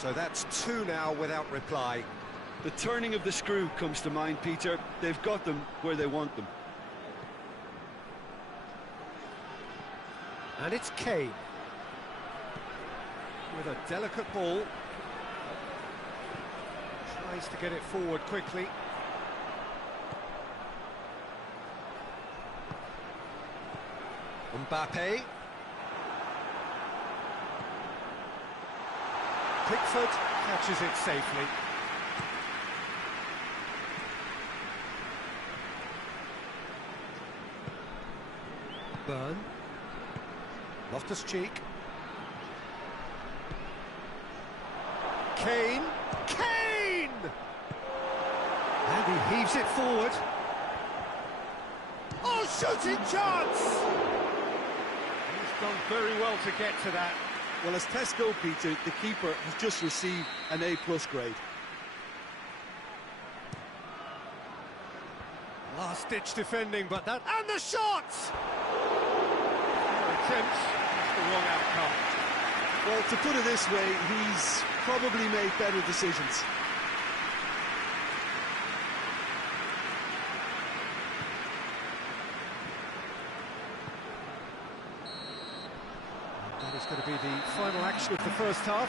So that's two now without reply. The turning of the screw comes to mind, Peter. They've got them where they want them. And it's Kane. With a delicate ball. Tries to get it forward quickly. Mbappe. Pickford catches it safely. Burn. Loftus-Cheek. Kane. Kane! And he heaves it forward. Oh, shooting chance! He's done very well to get to that. Well, as tests go, Peter, the keeper has just received an A+ grade. Last-ditch defending, but that... And the shot! Attempts, the wrong outcome. Well, to put it this way, he's probably made better decisions. That is going to be the final action of the first half.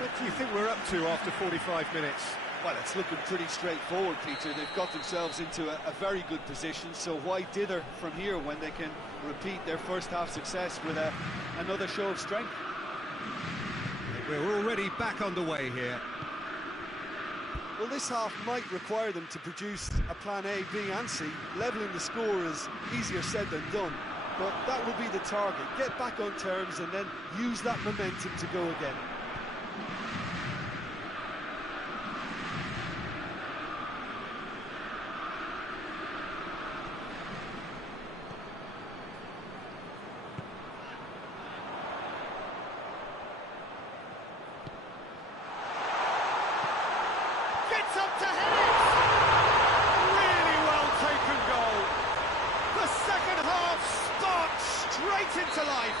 What do you think we're up to after 45 minutes? Well, it's looking pretty straightforward, Peter. They've got themselves into a very good position, so why dither from here when they can repeat their first half success with another show of strength? We're already back underway here. Well, this half might require them to produce a plan A, B and C. Levelling the score is easier said than done, but that will be the target. Get back on terms and then use that momentum to go again. Up to head it! Really well taken goal. The second half sparked straight into life.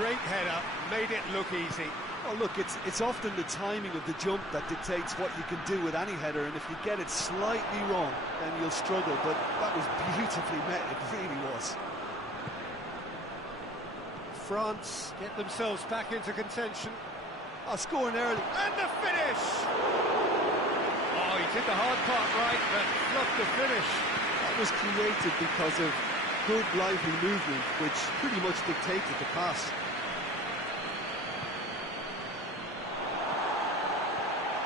Great header, made it look easy. Oh, look, it's often the timing of the jump that dictates what you can do with any header, and if you get it slightly wrong, then you'll struggle, but that was beautifully met, it really was. France get themselves back into contention. Oh, scoring early. And the finish! Oh, he did the hard part right, but not the finish. That was created because of good, lively movement, which pretty much dictated the pass.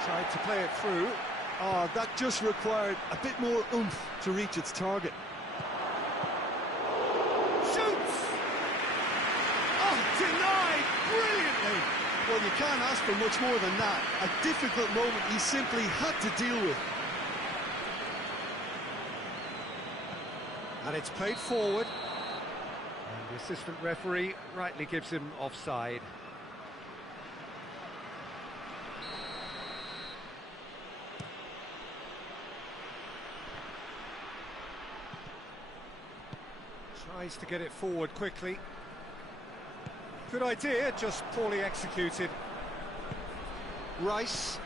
Tried to play it through. Oh, that just required a bit more oomph to reach its target. Shoots! Oh, denied brilliantly! Well, you can't ask for much more than that. A difficult moment he simply had to deal with. And it's played forward. And the assistant referee rightly gives him offside. Tries to get it forward quickly. Good idea, just poorly executed. Rice.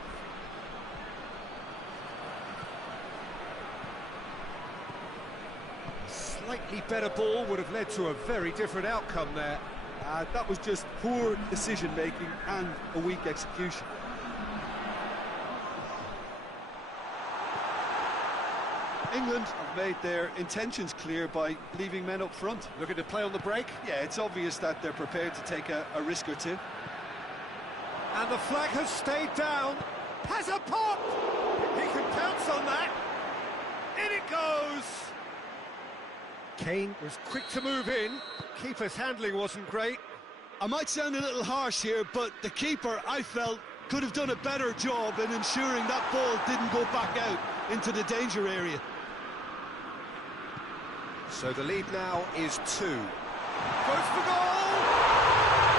Slightly better ball would have led to a very different outcome there. That was just poor decision-making and a weak execution. England have made their intentions clear by leaving men up front. Looking to play on the break. Yeah, it's obvious that they're prepared to take a risk or two. And the flag has stayed down. Has a pop! He can pounce on that. In it goes! Kane was quick to move in. Keeper's handling wasn't great. I might sound a little harsh here, but the keeper, I felt, could have done a better job in ensuring that ball didn't go back out into the danger area. So the lead now is 2. Goes for goal!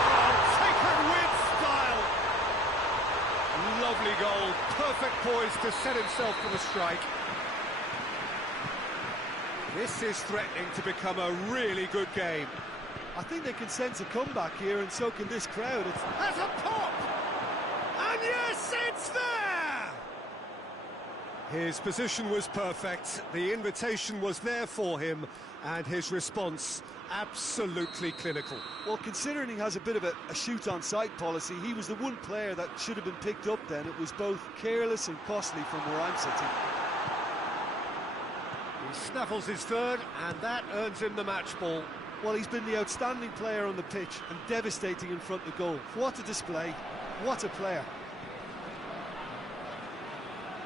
Oh, taken with style! Lovely goal, perfect poise to set himself for the strike. This is threatening to become a really good game. I think they can sense a comeback here, and so can this crowd. Has a pop! yes, it's there! His position was perfect, the invitation was there for him, and his response absolutely clinical. Well, considering he has a bit of a shoot-on-sight policy, he was the one player that should have been picked up then. It was both careless and costly from where I'm sitting. He snaffles his third, and that earns him the match ball. Well, he's been the outstanding player on the pitch and devastating in front of goal. What a display, what a player.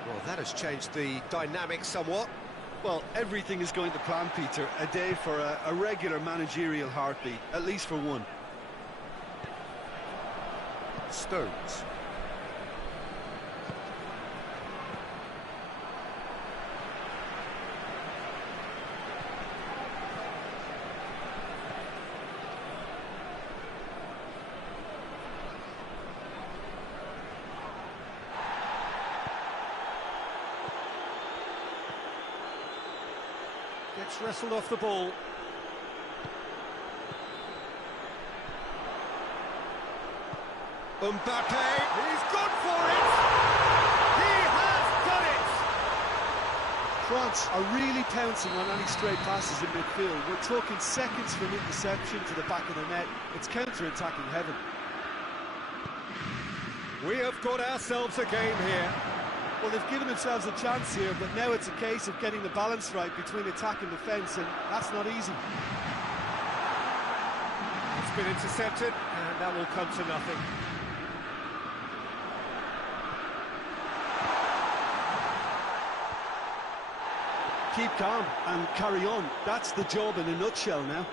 Well, that has changed the dynamic somewhat. Well, everything is going to plan, Peter. A day for a regular managerial heartbeat, at least for one. Stones. Gets wrestled off the ball. Mbappe, He's gone for it! He has done it! France are really pouncing on any stray passes in midfield. We're talking seconds from interception to the back of the net. It's counter-attacking heaven. we have got ourselves a game here. Well, they've given themselves a chance here, but now it's a case of getting the balance right between attack and defence, and that's not easy. It's been intercepted, and that will come to nothing. Keep calm and carry on. That's the job in a nutshell now.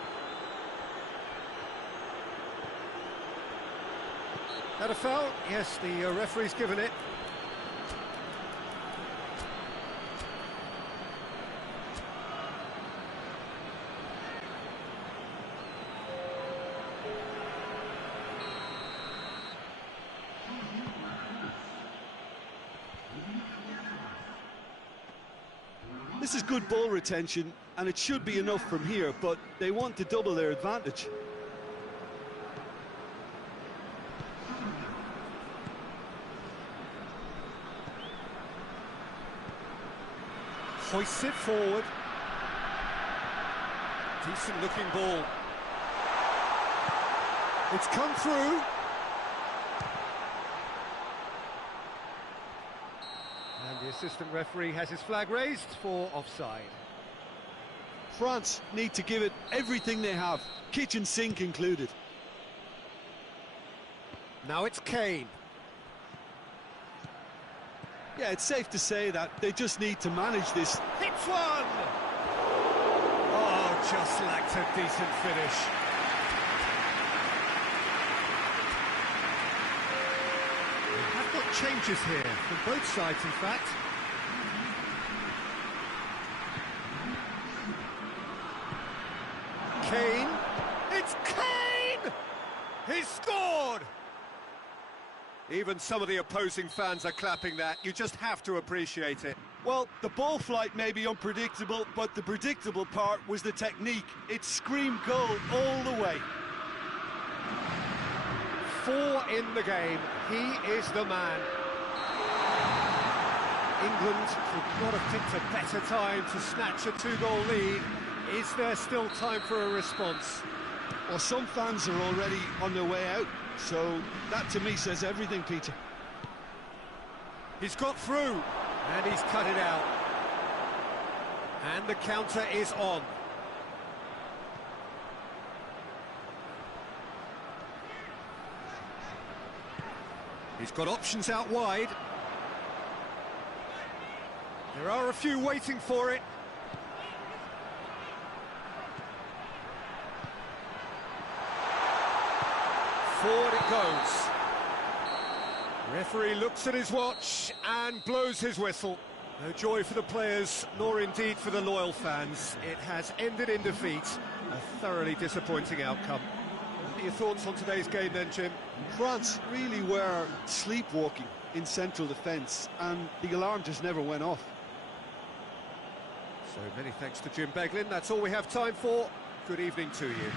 That a foul? Yes, the referee's given it. This is good ball retention, and it should be enough from here, but they want to double their advantage. Hoists it forward. Decent looking ball. It's come through. And the assistant referee has his flag raised for offside. France need to give it everything they have, kitchen sink included. Now it's Kane. Yeah, it's safe to say that they just need to manage this. Hits one! Oh, just lacked a decent finish. We have got changes here, from both sides in fact. Kane. It's Kane! He's scored! Even some of the opposing fans are clapping that. You just have to appreciate it. Well, the ball flight may be unpredictable, but the predictable part was the technique. It screamed goal all the way. 4 in the game. He is the man. England could not have picked a better time to snatch a 2-goal lead. Is there still time for a response? Well, some fans are already on their way out, so that to me says everything, Peter. He's got through, and he's cut it out. And the counter is on. He's got options out wide. There are a few waiting for it. Forward it goes. Referee looks at his watch and blows his whistle. No joy for the players, nor indeed for the loyal fans. It has ended in defeat. A thoroughly disappointing outcome. What are your thoughts on today's game then, Jim? France really were sleepwalking in central defence, and the alarm just never went off. So many thanks to Jim Beglin. That's all we have time for. Good evening to you.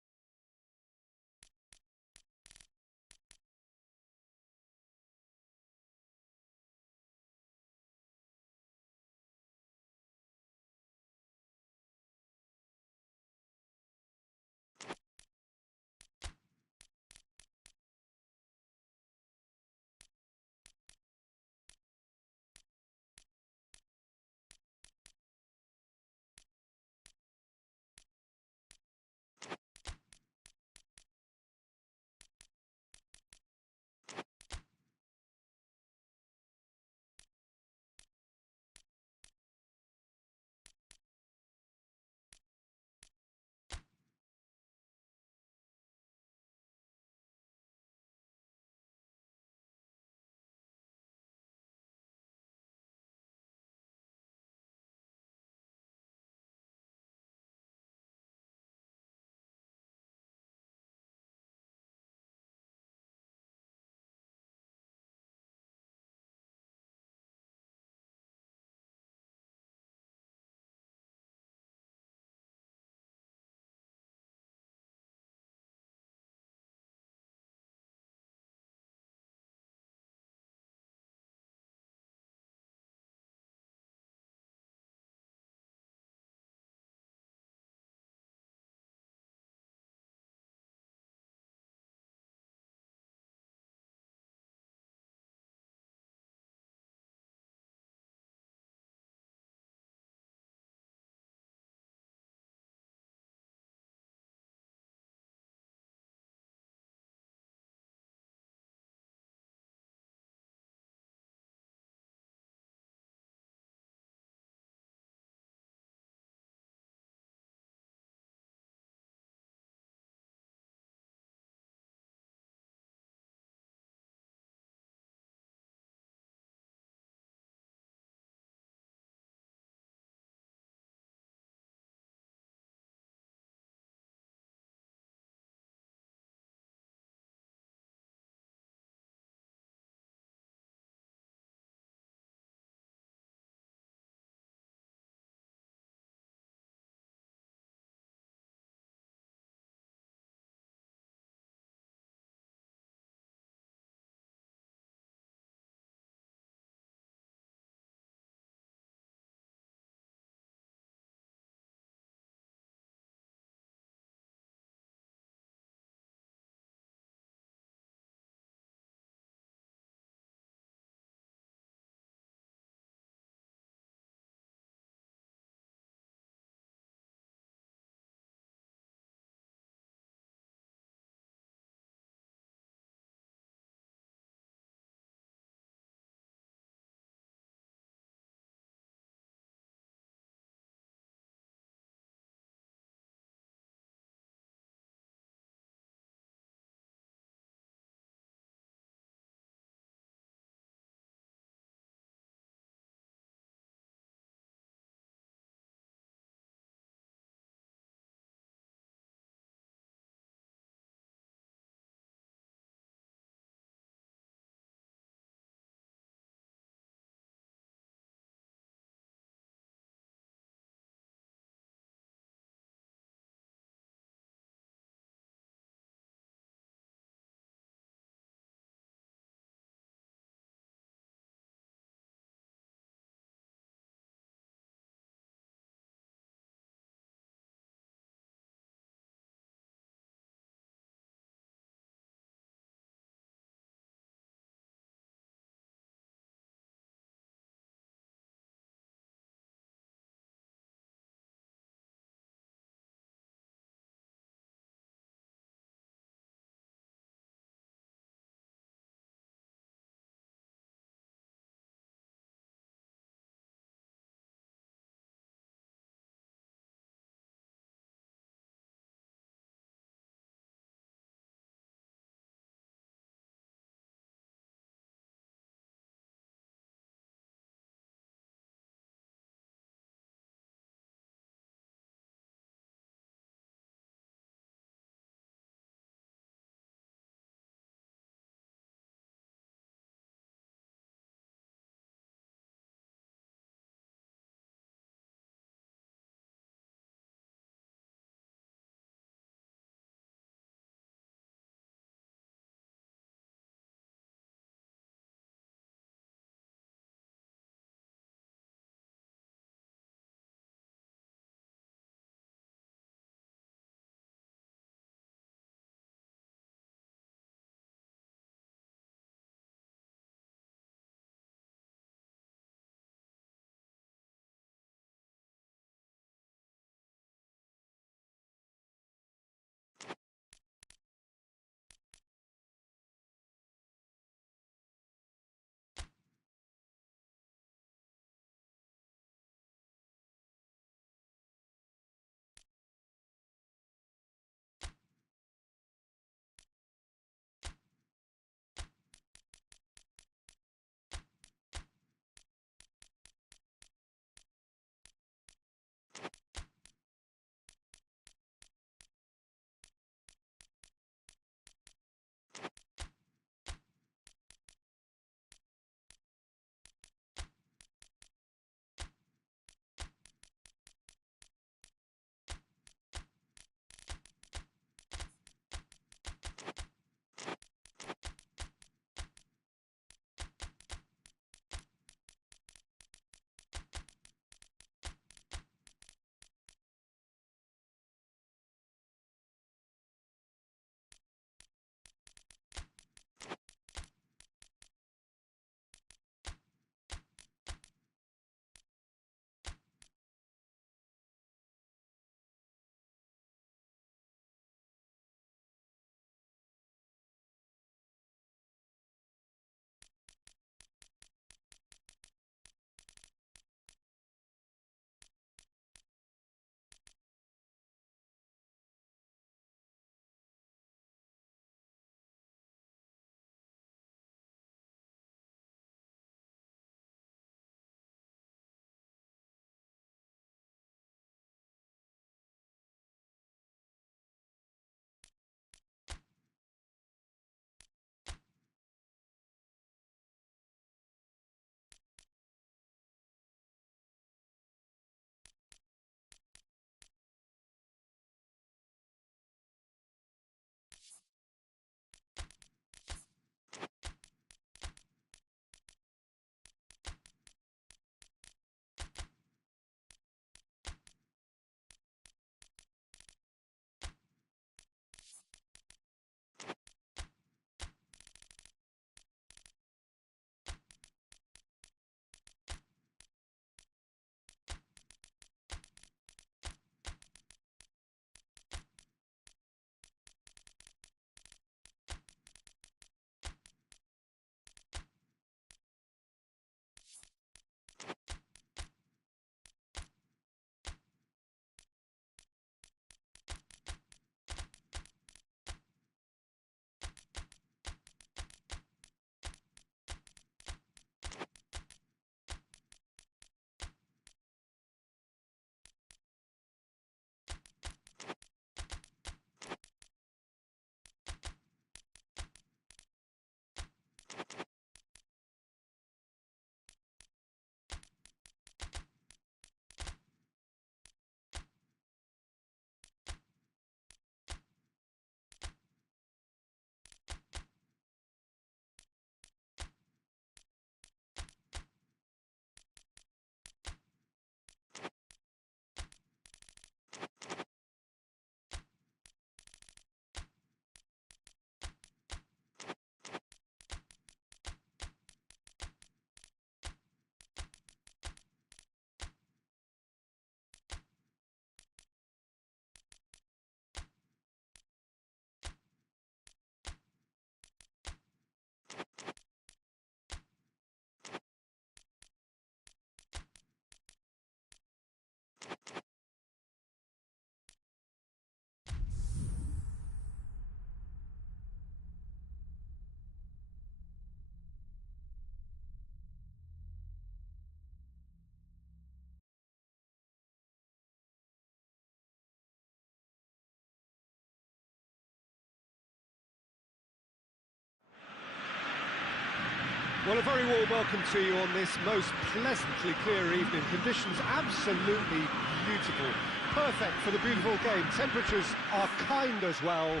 Well, a very warm welcome to you on this most pleasantly clear evening. Conditions absolutely beautiful. Perfect for the beautiful game. Temperatures are kind as well.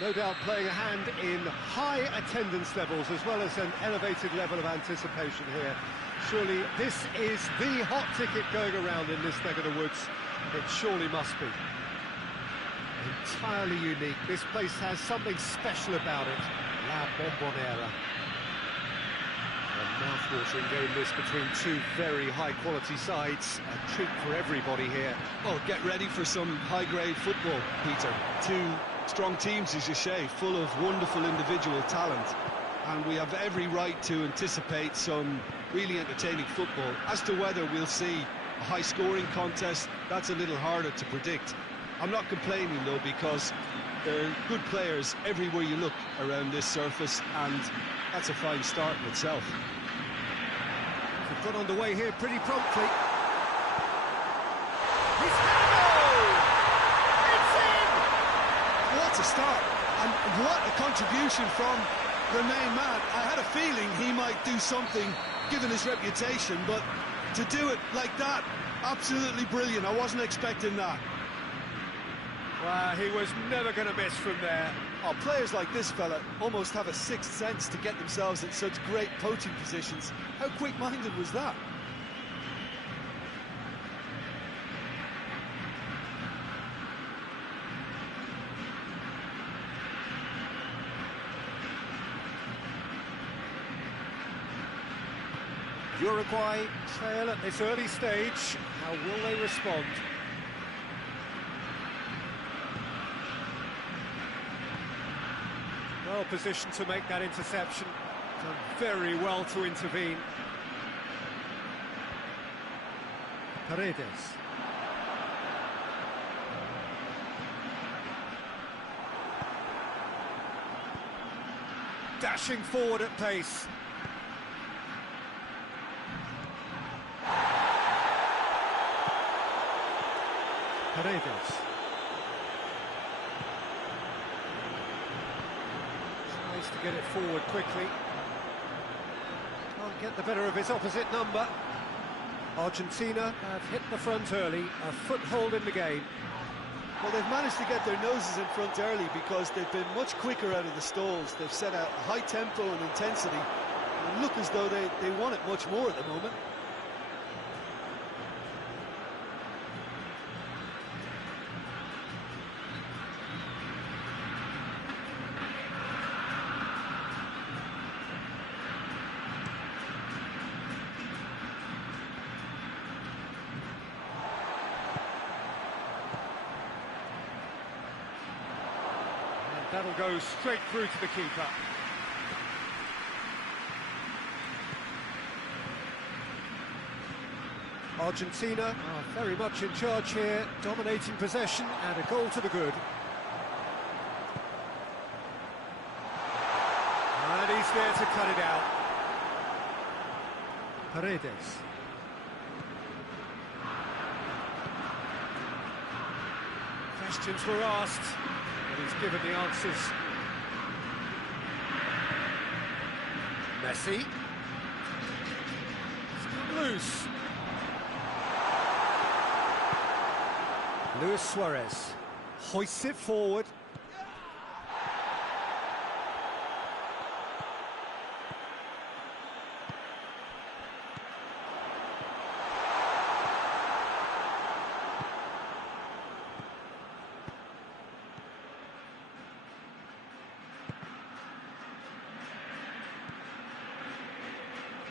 No doubt playing a hand in high attendance levels as well as an elevated level of anticipation here. Surely this is the hot ticket going around in this neck of the woods. It surely must be. Entirely unique. This place has something special about it. La Bombonera. A mouth-watering game this between two very high-quality sides. A treat for everybody here. Well, get ready for some high-grade football, Peter. Two strong teams, as you say, full of wonderful individual talent. And we have every right to anticipate some really entertaining football. As to whether we'll see a high-scoring contest, that's a little harder to predict. I'm not complaining, though, because there are good players everywhere you look around this surface, and that's a fine start in itself. We've got underway here pretty promptly. He's had a goal! It's in! What a start, and what a contribution from the main man. I had a feeling he might do something, given his reputation, but to do it like that, absolutely brilliant. I wasn't expecting that. Well, he was never going to miss from there. Oh, players like this fella almost have a sixth sense to get themselves in such great poaching positions. How quick-minded was that? Uruguay trail at this early stage. How will they respond? Well positioned to make that interception. Done very well to intervene. Paredes. Dashing forward at pace. Paredes. Tries to get it forward quickly. Can't get the better of his opposite number. Argentina have hit the front early, a foothold in the game. Well, they've managed to get their noses in front early because they've been much quicker out of the stalls. They've set a high tempo and intensity and look as though they want it much more at the moment. That'll go straight through to the keeper. Argentina are very much in charge here, dominating possession and a goal to the good. And he's there to cut it out. Paredes. Questions were asked. He's given the answers. Messi. It's come loose. Luis Suarez hoists it forward.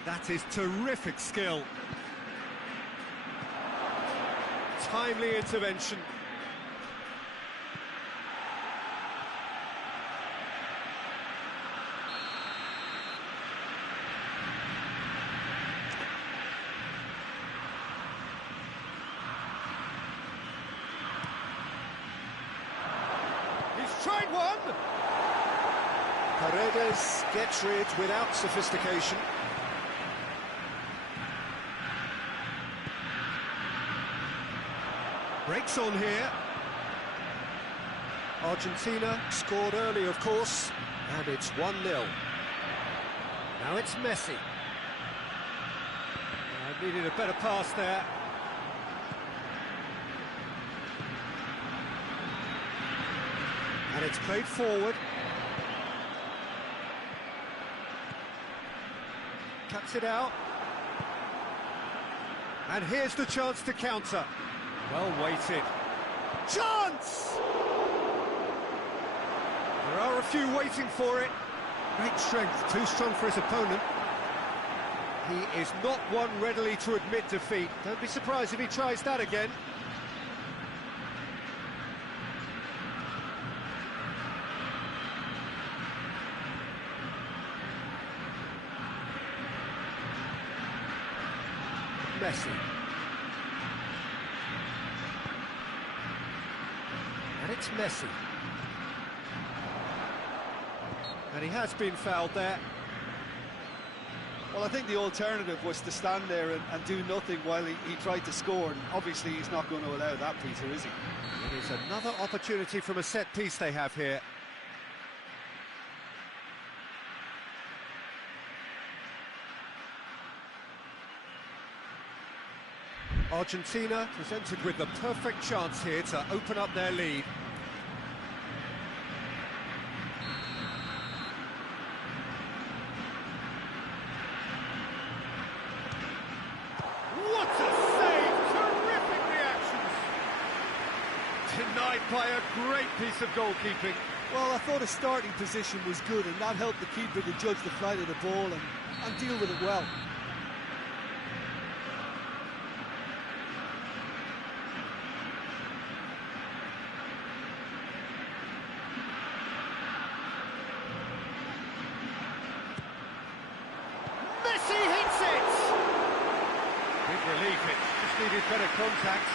That is terrific skill. Timely intervention. He's tried one! Paredes gets rid without sophistication. Breaks on here. Argentina scored early, of course, and it's 1-0. Now it's Messi. Needed a better pass there. And it's played forward. Cuts it out. And here's the chance to counter. Well weighted. Chance! There are a few waiting for it. Great strength, too strong for his opponent. He is not one readily to admit defeat. Don't be surprised if he tries that again. Messi. And it's Messi. And he has been fouled there. Well, I think the alternative was to stand there and do nothing while he tried to score, and obviously he's not going to allow that, Peter, is he? It is another opportunity from a set piece they have here. Argentina presented with the perfect chance here to open up their lead. What a save! Terrific reactions! Denied by a great piece of goalkeeping. Well, I thought his starting position was good, and that helped the keeper to judge the flight of the ball and deal with it well. Messi hits it! Big relief, it just needed better contact.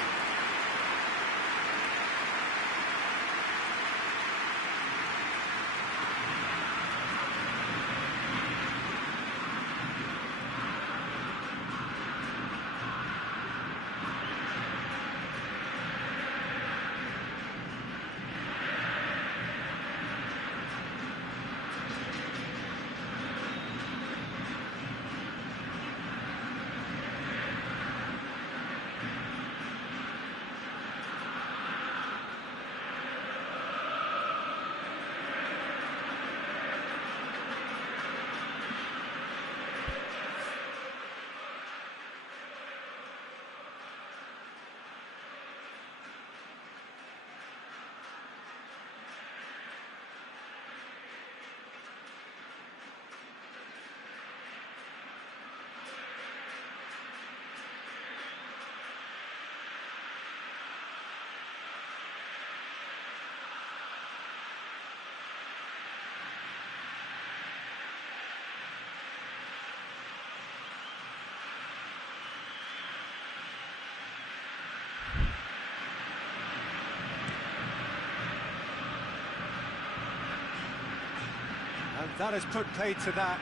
And that has put paid to that.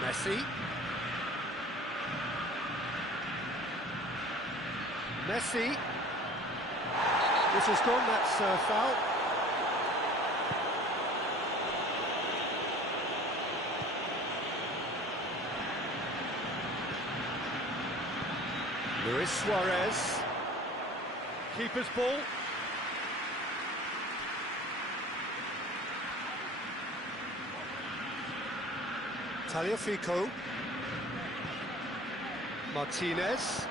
Messi. Messi. This has gone, that's foul. Luis Suarez. Keeper's ball. Tagliafico. Martinez.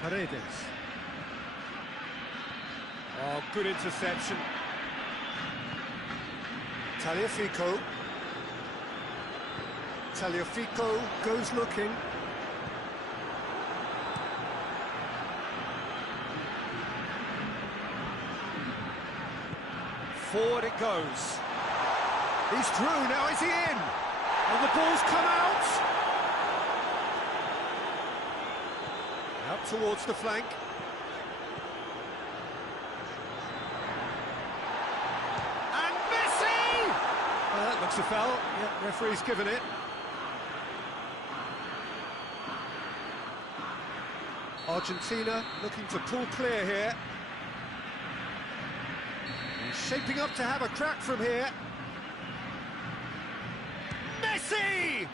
Paredes. Oh, good interception. Tagliafico. Tagliafico goes looking. Forward it goes. He's through, now is he in? And the ball's come out. Out towards the flank. And Messi! That looks a foul. Yeah, referee's given it. Argentina looking to pull clear here. He's shaping up to have a crack from here. Messi!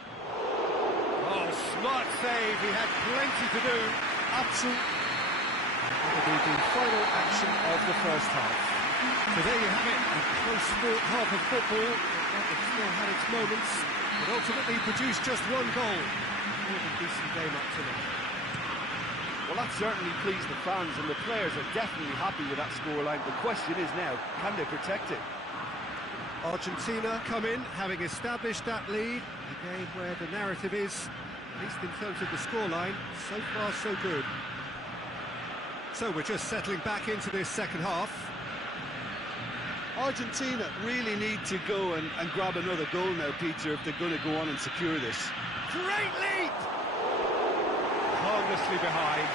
Oh, smart save, he had plenty to do. Absolutely. That'll be the final action of the first half. So there you have it, a close-fought half of football that still had its moments, but ultimately produced just one goal. More than decent game up to now. Well, that certainly pleased the fans, and the players are definitely happy with that scoreline. The question is now, can they protect it? Argentina come in, having established that lead. A game where the narrative is, at least in terms of the scoreline, so far so good. So we're just settling back into this second half. Argentina really need to go and grab another goal now, Peter, if they're going to go on and secure this. Great leap! Harmlessly behind.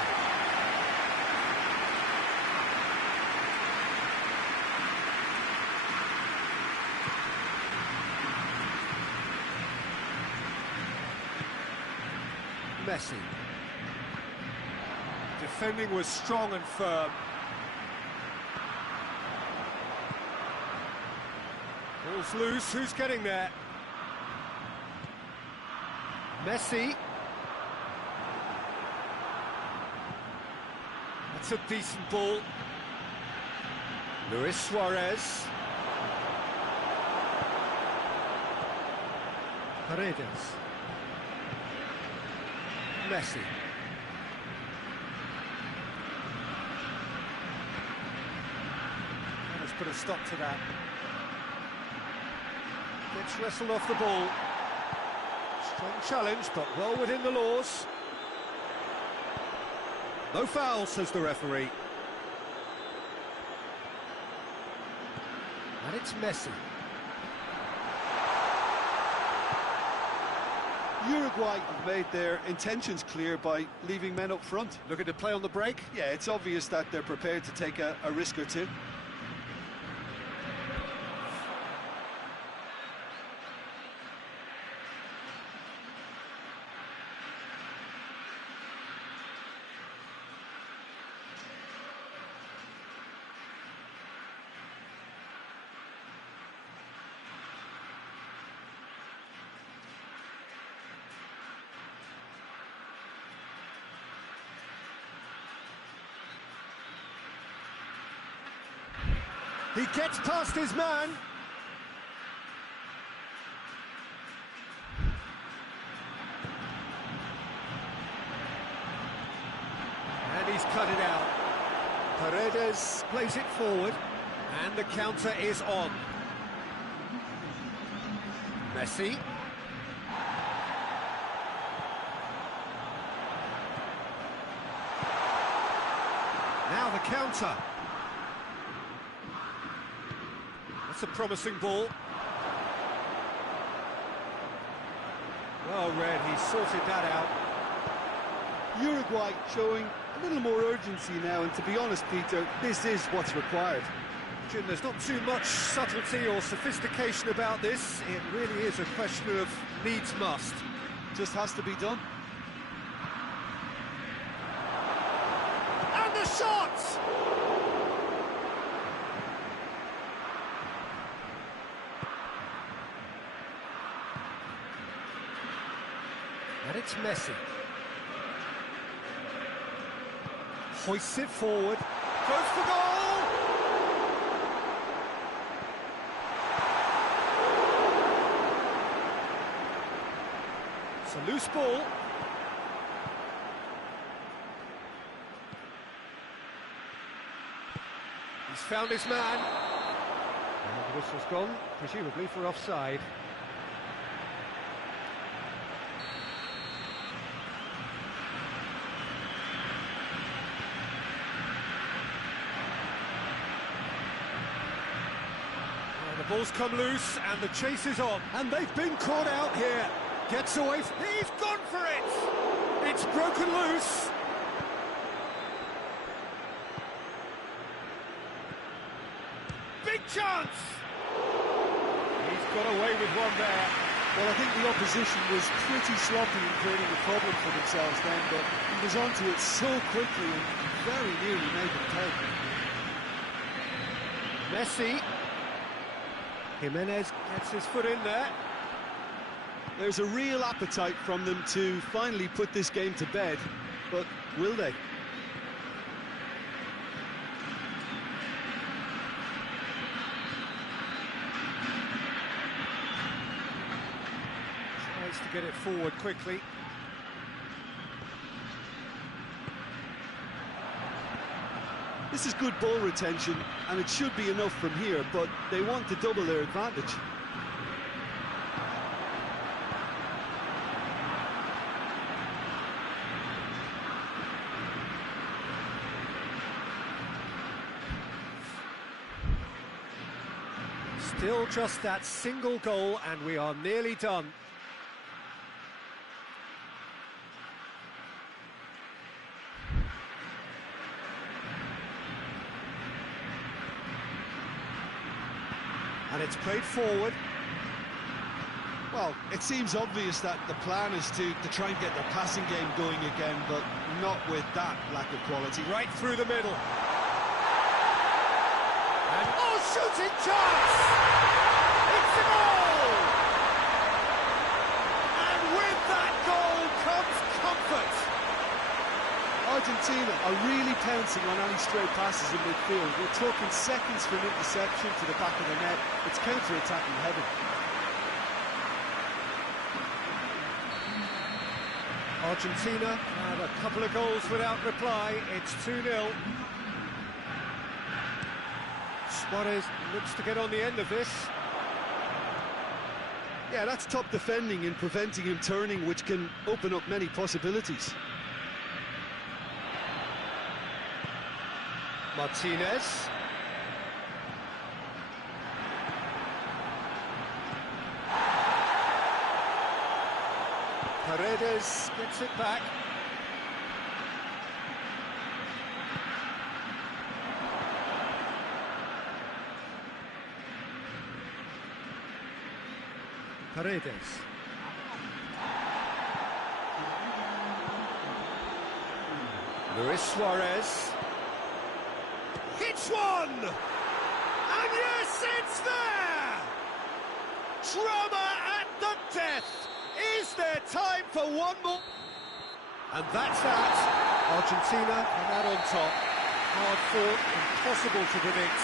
Messi. Defending was strong and firm. Ball's loose, who's getting there? Messi. That's a decent ball. Luis Suarez. Paredes. Messi. Let's put a stop to that. Gets wrestled off the ball. Strong challenge, but well within the laws. No foul, says the referee. And it's Messi. Uruguay have made their intentions clear by leaving men up front. Looking to play on the break? Yeah, it's obvious that they're prepared to take a risk or two. He gets past his man. And he's cut it out. Paredes plays it forward. And the counter is on. Messi. Now the counter. That's a promising ball. Well read, he sorted that out. Uruguay showing a little more urgency now, and to be honest, Peter, this is what's required. Jim, there's not too much subtlety or sophistication about this. It really is a question of needs must. Just has to be done. And the shot! And it's Messi. Hoists it forward. Goes for goal! It's a loose ball. He's found his man. And the whistle's gone, presumably for offside. The ball's come loose and the chase is on. And they've been caught out here. Gets away. He's gone for it! It's broken loose. Big chance! He's got away with one there. Well, I think the opposition was pretty sloppy in creating a problem for themselves then, but he was onto it so quickly and very nearly made them pay. Messi. Jimenez gets his foot in there. There's a real appetite from them to finally put this game to bed, but will they? Tries to get it forward quickly. This is good ball retention, and it should be enough from here, but they want to double their advantage. Still just that single goal, and we are nearly done. And it's played forward. Well, it seems obvious that the plan is to try and get the passing game going again, but not with that lack of quality. Right through the middle. And oh, shooting chance! It's a goal! And with that goal comes comfort. Argentina are really pouncing on any stray passes in midfield. We're talking seconds from interception to the back of the net. It's counter-attacking heaven. Argentina have a couple of goals without reply. It's 2-0. Suarez looks to get on the end of this. Yeah, that's top defending and preventing him turning, which can open up many possibilities. Martinez. Paredes gets it back. Paredes. Luis Suarez. Hits one! And yes, it's there! Drama at the death! Is there time for one more? And that's that. Argentina are out on top. Hard fought, impossible to predict.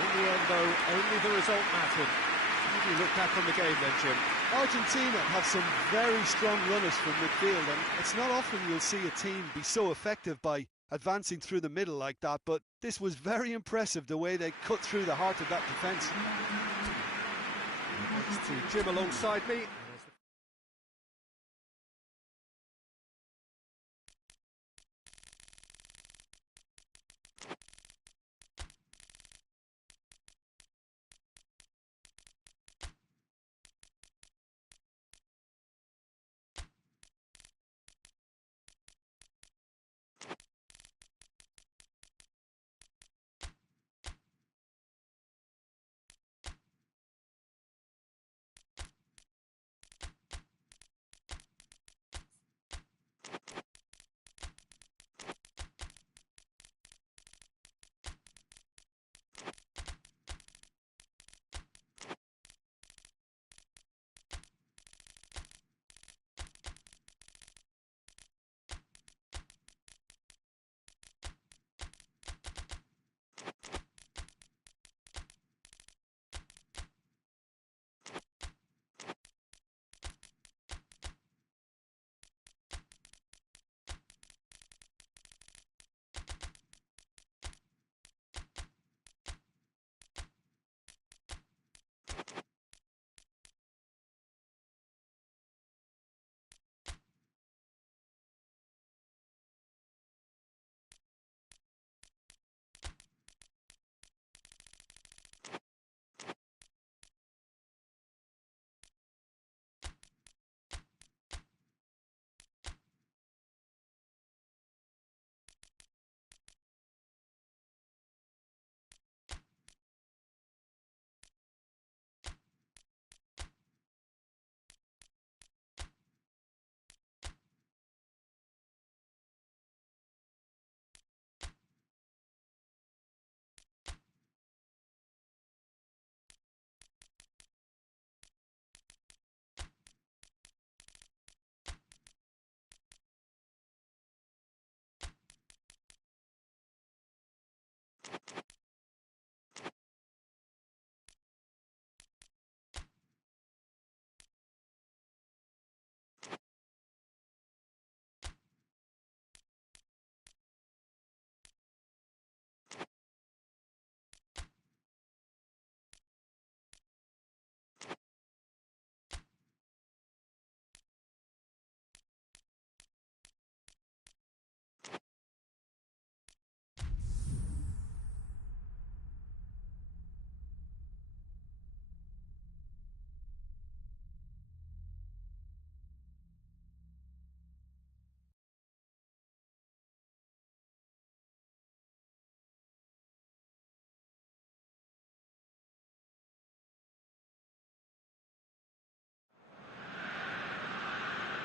In the end, though, only the result mattered. How do you look back on the game then, Jim? Argentina have some very strong runners from midfield, and it's not often you'll see a team be so effective by advancing through the middle like that, but this was very impressive, the way they cut through the heart of that defence. Thanks to Jim alongside me.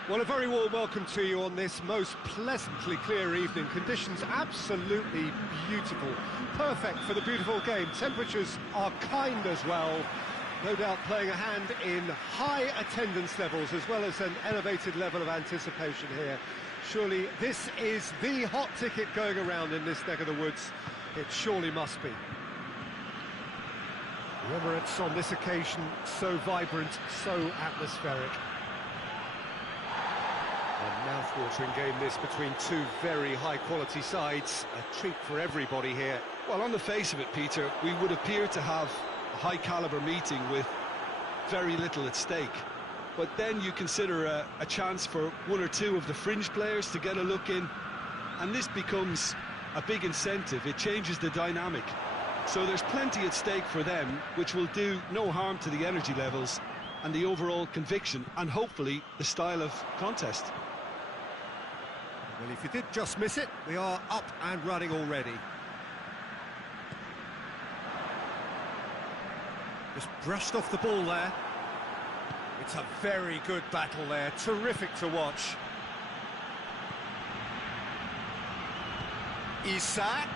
Well, a very warm welcome to you on this most pleasantly clear evening. Conditions absolutely beautiful. Perfect for the beautiful game. Temperatures are kind as well. No doubt playing a hand in high attendance levels as well as an elevated level of anticipation here. Surely this is the hot ticket going around in this neck of the woods. It surely must be. The Emirates on this occasion so vibrant, so atmospheric. A mouth-watering game this between two very high-quality sides. A treat for everybody here. Well, on the face of it, Peter, we would appear to have a high-caliber meeting with very little at stake. But then you consider a chance for one or two of the fringe players to get a look in, and this becomes a big incentive. It changes the dynamic. So there's plenty at stake for them, which will do no harm to the energy levels and the overall conviction, and hopefully the style of contest. Well, if you did just miss it, we are up and running already. Just brushed off the ball there. It's a very good battle there, terrific to watch. Isak.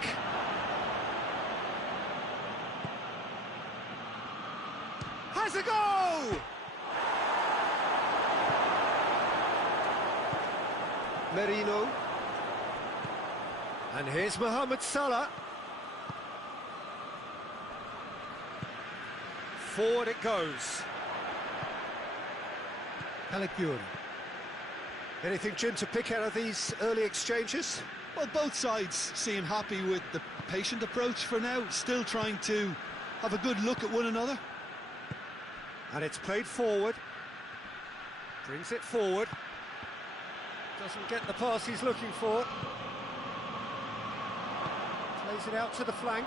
Has a go! Merino. And here's Mohamed Salah. Forward it goes. Pellegrini. Anything, Jim, to pick out of these early exchanges? Well, both sides seem happy with the patient approach for now, still trying to have a good look at one another. And it's played forward. Brings it forward. Doesn't get the pass he's looking for. Plays it out to the flank.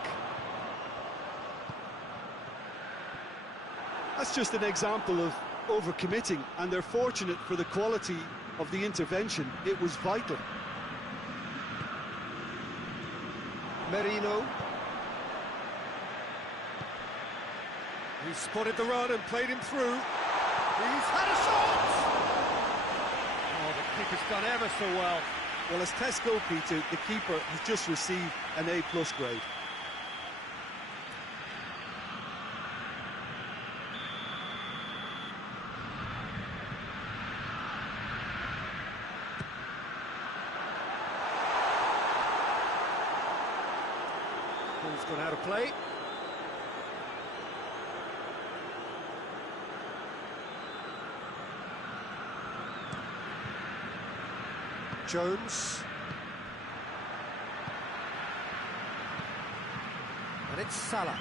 That's just an example of overcommitting, and they're fortunate for the quality of the intervention. It was vital. Merino. He's spotted the run and played him through. He's had a shot! Oh, the keeper's done ever so well. Well, as tests go, Peter, the keeper has just received an A+ grade. Ball's gone out of play. Jones. And it's Salah.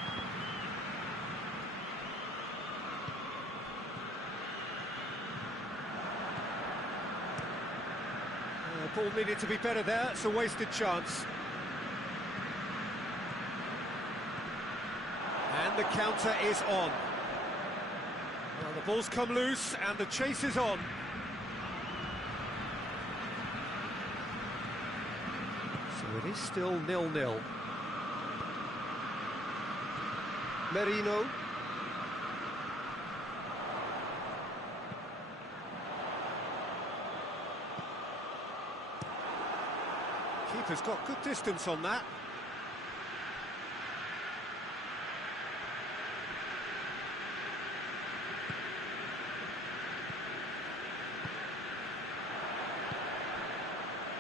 Ball needed to be better there. It's a wasted chance. And the counter is on. Well, the ball's come loose and the chase is on. So it is still 0-0. Merino. Keeper's got good distance on that.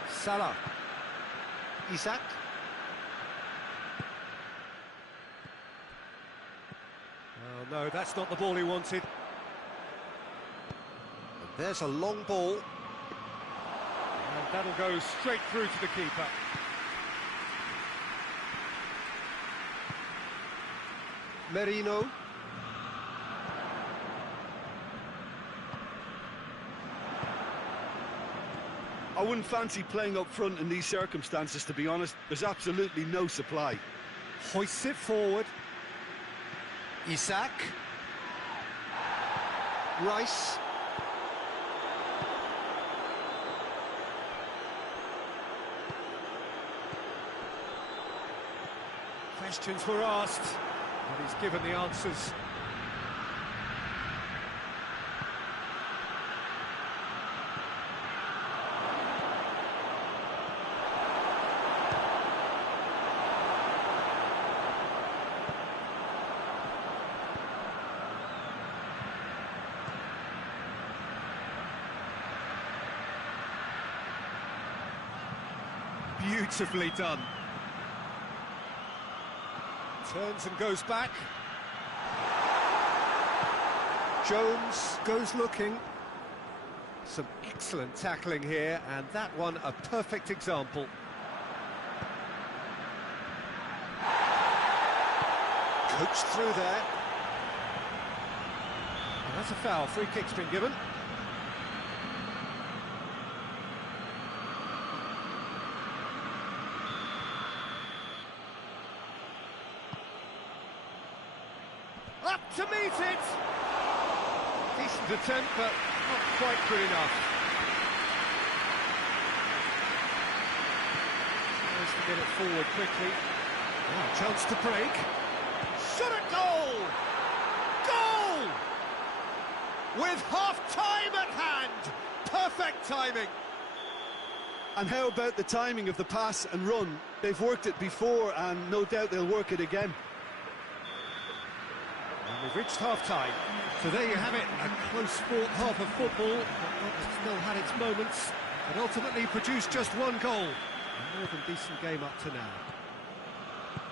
Salah. Isak. Oh no, that's not the ball he wanted. And there's a long ball. And that'll go straight through to the keeper. Merino. I wouldn't fancy playing up front in these circumstances, to be honest. There's absolutely no supply. Hoists it forward. Isak. Rice. Questions were asked, and he's given the answers. beautifully done. Turns and goes back. Jones goes looking. Some excellent tackling here, and that one a perfect example. Coached through there. And that's a foul. Free kick's been given. Up to meet it! Decent attempt, but not quite good enough. Tries to get it forward quickly. Oh, chance to break. Shot at goal! Goal! With half-time at hand! Perfect timing! And how about the timing of the pass and run? They've worked it before, and no doubt they'll work it again. And we've reached half-time. So there you have it, a close-fought half of football, but still had its moments, but ultimately produced just one goal. A more than decent game up to now.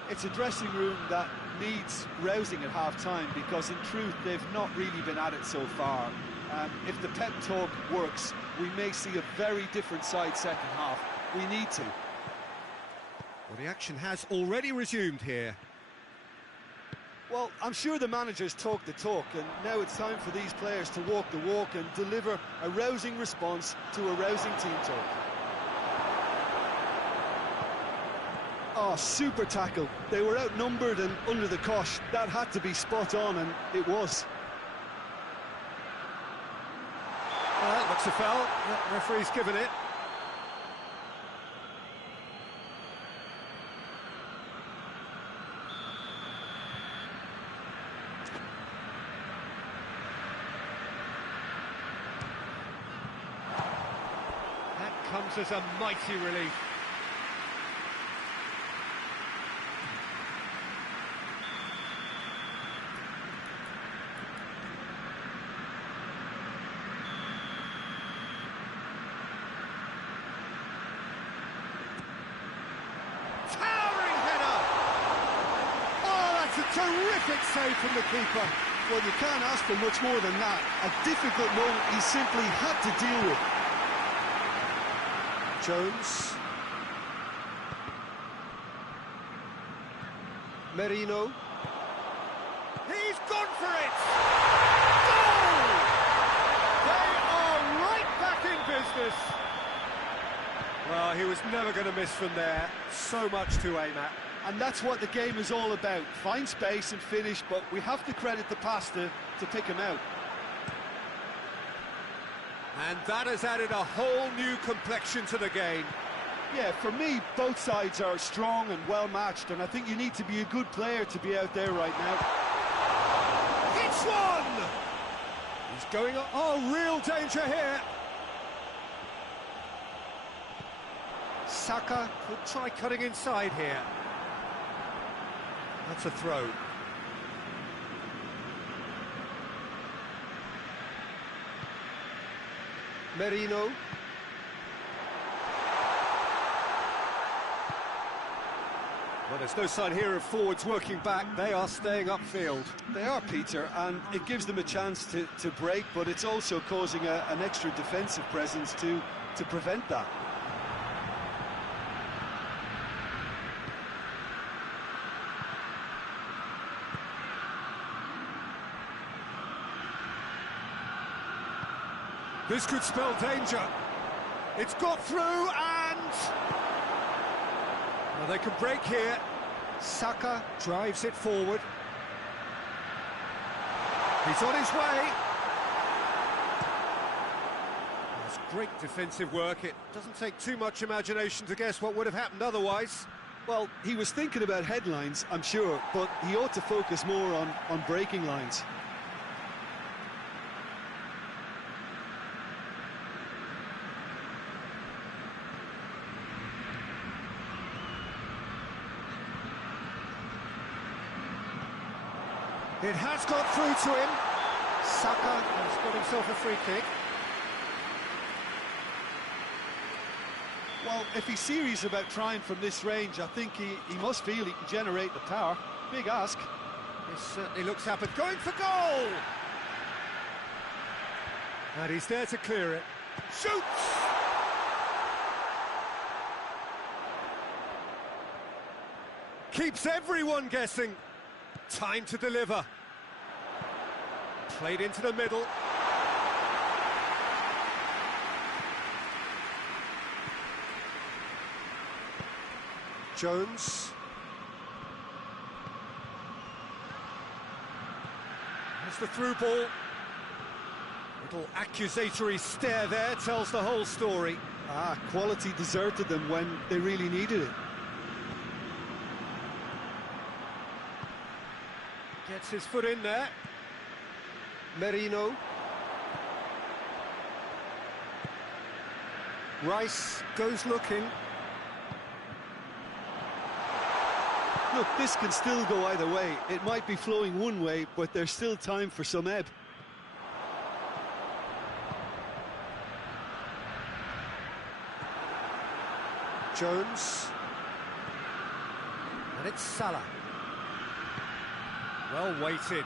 It's a dressing room that needs rousing at half-time, because in truth they've not really been at it so far. If the pep talk works, we may see a very different side second half. We need to. Well, the action has already resumed here. Well, I'm sure the managers talk the talk, and now it's time for these players to walk the walk and deliver a rousing response to a rousing team talk. Oh, super tackle. They were outnumbered and under the cosh. That had to be spot on, and it was. Well, that looks a foul. The referee's given it. That comes as a mighty relief. Terrific save from the keeper. Well, you can't ask for much more than that. A difficult moment he simply had to deal with. Jones. Merino. He's gone for it! Goal! They are right back in business. Well, he was never going to miss from there. So much to aim at. And that's what the game is all about. Find space and finish, but we have to credit the pass to pick him out. And that has added a whole new complexion to the game. Yeah, for me, both sides are strong and well-matched, and I think you need to be a good player to be out there right now. It's one! He's going on. Oh, real danger here. Saka could try cutting inside here. That's a throw. Merino. Well, there's no sign here of forwards working back. They are staying upfield. They are, Peter, and it gives them a chance to break, but it's also causing an extra defensive presence to prevent that. This could spell danger. It's got through and... Well, they can break here. Saka drives it forward. He's on his way. That's great defensive work. It doesn't take too much imagination to guess what would have happened otherwise. Well, he was thinking about headlines, I'm sure, but he ought to focus more on breaking lines. It has got through to him. Saka has got himself a free kick. Well, if he's serious about trying from this range, I think he must feel he can generate the power. Big ask. This certainly looks up and going for goal! And he's there to clear it. Shoots! Keeps everyone guessing. Time to deliver. Played into the middle. Jones. There's the through ball. Little accusatory stare there tells the whole story. Quality deserted them when they really needed it. Gets his foot in there. Merino. Rice goes looking. Look, this can still go either way. It might be flowing one way, but there's still time for some ebb. Jones. And it's Salah. Well weighted.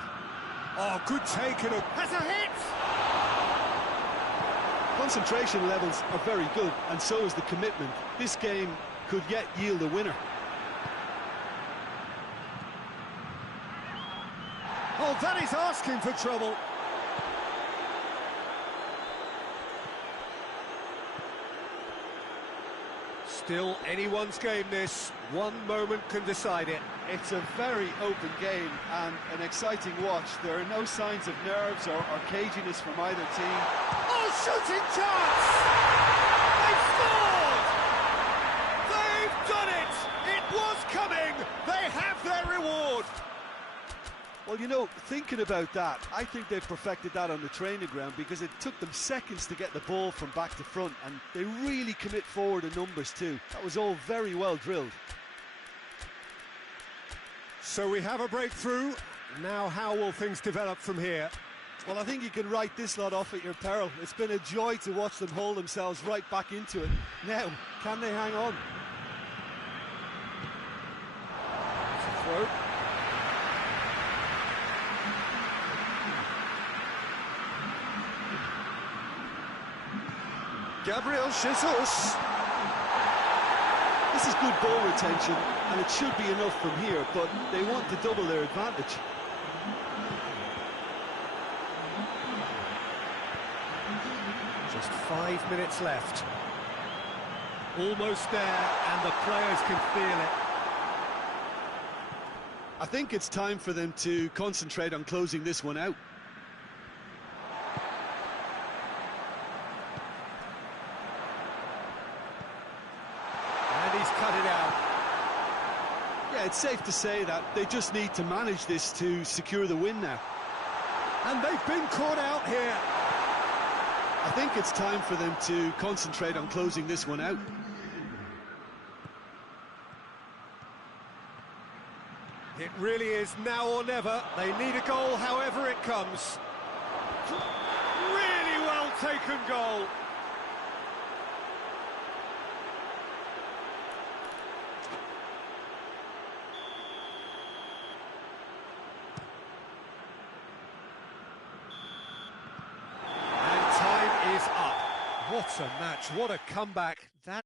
Oh, good take and has a hit! Concentration levels are very good, and so is the commitment. This game could yet yield a winner. Oh, that is asking for trouble. Still anyone's game, this. One moment can decide it. It's a very open game and an exciting watch. There are no signs of nerves or caginess from either team. Oh, shooting chance! They've scored! They've done it! It was coming! They have their reward! Well, you know, thinking about that, I think they've perfected that on the training ground because it took them seconds to get the ball from back to front, and they really commit forward in numbers too. That was all very well drilled. So we have a breakthrough. Now how will things develop from here? Well, I think you can write this lot off at your peril. It's been a joy to watch them hold themselves right back into it. Now, can they hang on? Throw. Gabriel Jesus. This is good ball retention, and it should be enough from here, but they want to double their advantage. Just 5 minutes left. Almost there, and the players can feel it. I think it's time for them to concentrate on closing this one out. He's cut it out. Yeah, it's safe to say that they just need to manage this to secure the win now. And they've been caught out here. I think it's time for them to concentrate on closing this one out. It really is now or never. They need a goal however it comes. Really well taken goal. What a match, what a comeback. That